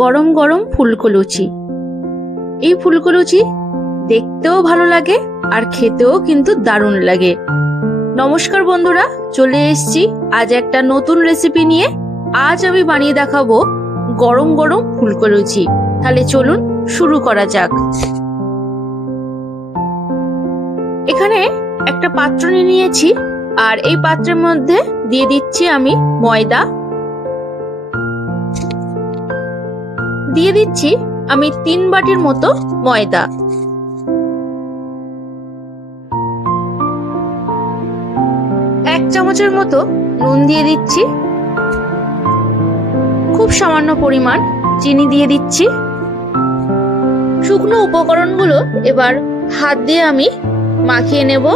গরম গরম ফুলকো লুচি। এই ফুলকো লুচি দেখতেও ভালো লাগে আর খেতেও কিন্তু দারুণ লাগে। নমস্কার বন্ধুরা, চলে এসেছি আজ একটা নতুন রেসিপি নিয়ে। আজ আমি বানিয়ে দেখাবো গরম গরম ফুলকো লুচি। তাহলে চলুন শুরু করা যাক। এখানে একটা পাত্র নিয়েছি আর এই পাত্রের মধ্যে দিয়ে দিচ্ছি আমি ময়দা। দিয়ে দিচ্ছি আমি 3 বাটির মতো ময়দা। এক চামচের মতো নুন দিয়ে দিচ্ছি। খুব সামান্য পরিমাণ চিনি দিয়ে দিচ্ছি। শুকনো উপকরণগুলো এবার হাত দিয়ে আমি মাখিয়ে নেব।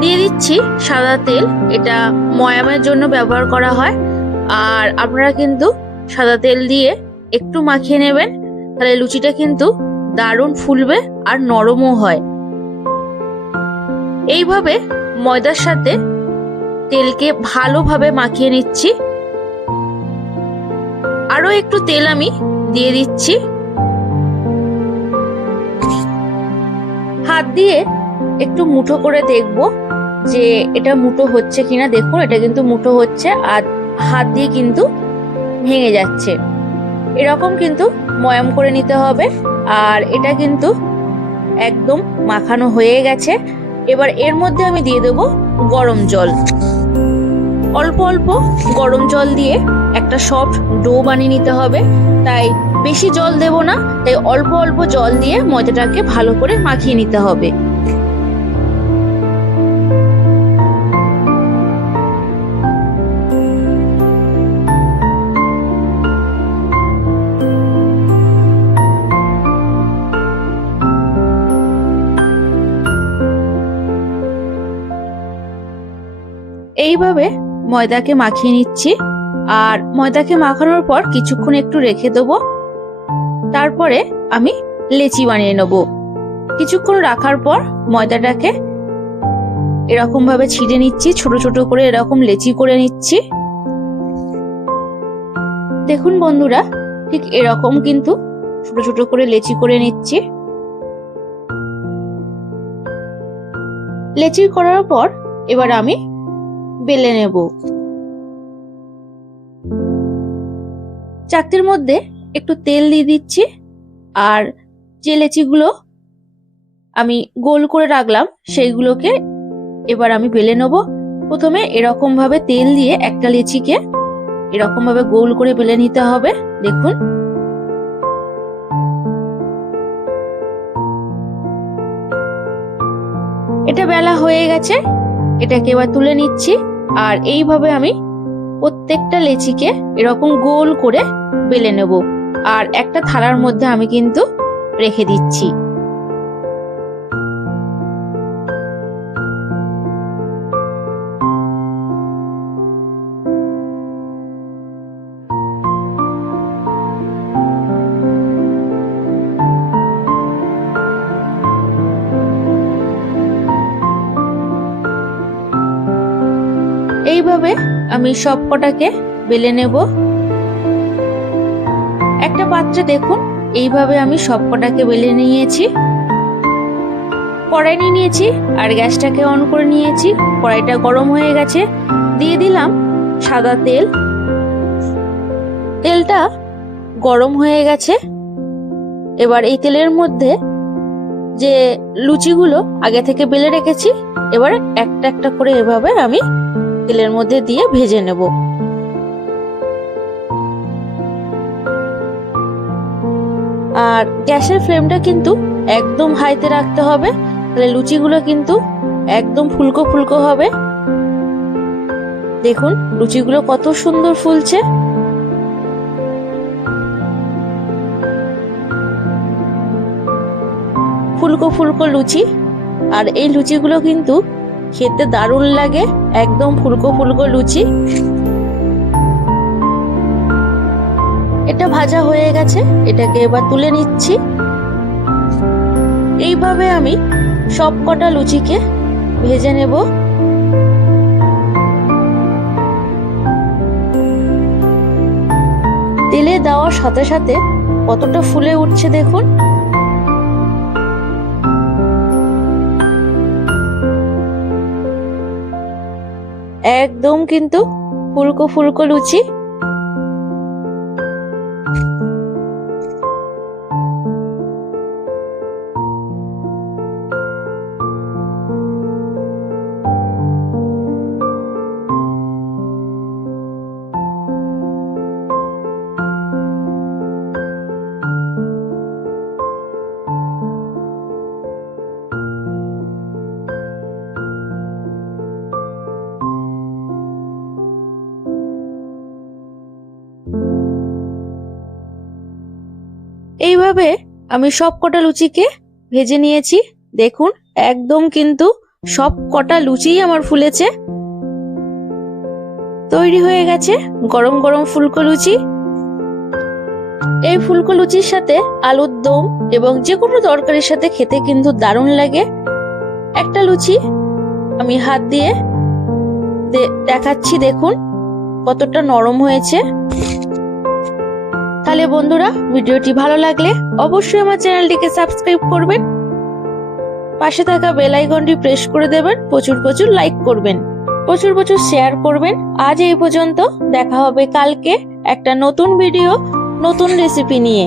দিয়ে দিচ্ছি সাদা তেল, এটা ময়ামের জন্য ব্যবহার করা হয়। আর আপনারা কিন্তু সাদা তেল দিয়ে একটু মাখিয়ে নেবেন, তাহলে লুচিটা কিন্তু দারুণ ফুলবে আর নরমও হয়। এইভাবে ময়দার সাথে তেলকে ভালোভাবে মাখিয়ে নিচ্ছি। আরো একটু তেল আমি দিয়ে দিচ্ছি। হাত দিয়ে একটু মুঠো করে দেখব যে এটা মুঠো হচ্ছে কিনা। দেখুন, এটা কিন্তু মুঠো হচ্ছে আর হাত দিয়ে কিন্তু ভেঙে যাচ্ছে। এরকম কিন্তু ময়াম করে নিতে হবে। আর এটা কিন্তু একদম মাখানো হয়ে গেছে। এবার এর মধ্যে আমি দিয়ে দেব গরম জল। অল্প অল্প গরম জল দিয়ে একটা সফট ডো বানিয়ে নিতে হবে। তাই বেশি জল দেব না, তাই অল্প অল্প জল দিয়ে ময়দাটাকে ভালো করে মাখিয়ে নিতে হবে। এইভাবে ময়দাকে মাখিয়ে নিচ্ছি। আর ময়দাকে মাখানোর পর কিছুক্ষণ একটু রেখে দেবো। তারপরে আমি লেচি বানিয়ে নেব। কিছুক্ষণ রাখার পর ময়দাটাকে এরকম ভাবে ছিঁড়ে নিচ্ছি, ছোট ছোট করে এরকম লেচি করে নিচ্ছি। দেখুন বন্ধুরা, ঠিক এরকম কিন্তু ছোট ছোট করে লেচি করে নিচ্ছি। লেচি করার পর এবার আমি বেলে নেব। চাকতির মধ্যে একটু তেল দিয়ে দিচ্ছি। আর যে লেচিগুলো আমি গোল করে রাখলাম সেইগুলোকে এবার আমি বেলে নেব। প্রথমে এরকম ভাবে তেল দিয়ে একটা লেচিকে এরকম ভাবে গোল করে বেলে নিতে হবে। দেখুন, এটা বেলা হয়ে গেছে। এটাকে এবার তুলে নিচ্ছি। আর এইভাবে আমি প্রত্যেকটা লেচিকে এরকম গোল করে বেলে নেব। আর একটা থালার মধ্যে আমি কিন্তু রেখে দিচ্ছি। এইভাবে আমি সব কটাকে বেলে নেব। একটা পাত্রে দেখুন, এইভাবে আমি সব কটাকে বেলে নিয়েছি। কড়াই নিয়েছি আর গ্যাসটাকে অন করে নিয়েছি। কড়াইটা গরম হয়ে গেছে। দিয়ে দিলাম সাদা তেল। তেলটা গরম হয়ে গেছে। এবার এই তেলের মধ্যে যে লুচিগুলো আগে থেকে বেলে রেখেছি, এবার একটা একটা করে এভাবে আমি তেলের মধ্যে দিয়ে ভেজে নেব। আর গ্যাসের ফ্লেমটা কিন্তু একদম হাইতে রাখতে হবে, তাহলে লুচিগুলো কিন্তু একদম ফুলকো ফুলকো হবে। দেখুন লুচিগুলো কত সুন্দর ফুলছে। ফুলকো ফুলকো লুচি। আর এই লুচিগুলো কিন্তু খেতে দারুণ লাগে, একদম ফুলকো ফুলকো লুচি। এটা ভাজা হয়ে গেছে, এটাকে এবার তুলে নিচ্ছি। এইভাবে আমি সব কটা লুচিকে ভেজে নেব। তেলে দেওয়ার সাথে সাথে কতটা ফুলে উঠছে দেখুন। একদম কিন্তু ফুলকো ফুলকো লুচি। এইভাবে আমি সব কটা লুচিকে ভেজে নিয়েছি। দেখুন একদম কিন্তু সব কটা লুচিই আমার ফুলেছে। তৈরি হয়ে গেছে গরম গরম ফুলকো লুচি। এই ফুলকো লুচির সাথে আলুর দম এবং যে কোনো তরকারির সাথে খেতে কিন্তু দারুণ লাগে। একটা লুচি আমি হাত দিয়ে দেখাচ্ছি, দেখুন কতটা নরম হয়েছে। তাহলে বন্ধুরা, ভিডিওটি ভালো লাগলে অবশ্যই আমার চ্যানেলটিকে সাবস্ক্রাইব করবেন, পাশে থাকা বেল আইকনটি প্রেস করে দেবেন, প্রচুর প্রচুর লাইক করবেন, প্রচুর প্রচুর শেয়ার করবেন। আজ এই পর্যন্ত, দেখা হবে কালকে একটা নতুন ভিডিও, নতুন রেসিপি নিয়ে।